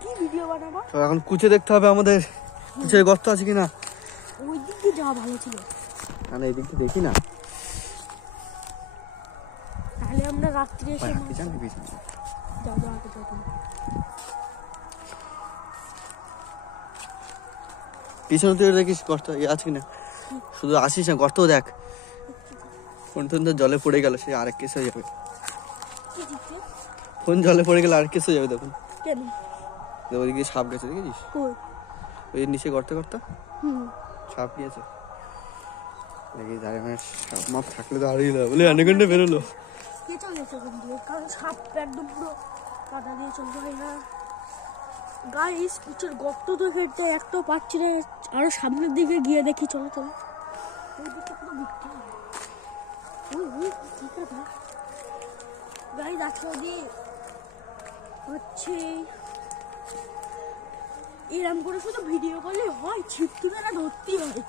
কি ভিডিও বানাবো? তো এখন কুচে দেখতে হবে আমাদের কুচে গর্ত আছে কিনা। ওই দিক দিয়ে যাওয়া ভালো ছিল। না এই দিক দিয়ে দেখি না। তাহলে আমরা রাত্রে এসে যাবো আগে যাবো। পিছনে তুই দেখিস গর্ত আছে কিনা, শুধু আসিস না গর্ত দেখ। ফোন টোন তো জলে পড়ে গেল, সে আরেক কেস হয়ে যাবে। ফোন জলে পড়ে গেলে আরেক কেস হয়ে যাবে। দেখুন কেন ওইদিকে সাপ গেছে, দেখেছিস? ওই নিচে গর্তে গর্ত সাপ গিয়েছে দেখি। যারে মানে সাপ মাপ থাকলে তো আরই বলে অনেকটা বেরোলো। কে চলেছে কারণ সাপ একদম পুরো কাদা দিয়ে চলতে হয় না। গাইস কুচের গর্ত তো খেতে একটাও পাচ্ছি না। আরো সামনের দিকে গিয়ে দেখি, চলো চলো। ওই দিকটা পুরো বিক্রি গাইস আছে ওদি হচ্ছে। এরম করে শুধু ভিডিও করলে হয়, ছিপটুকে না ধরতেই হয়।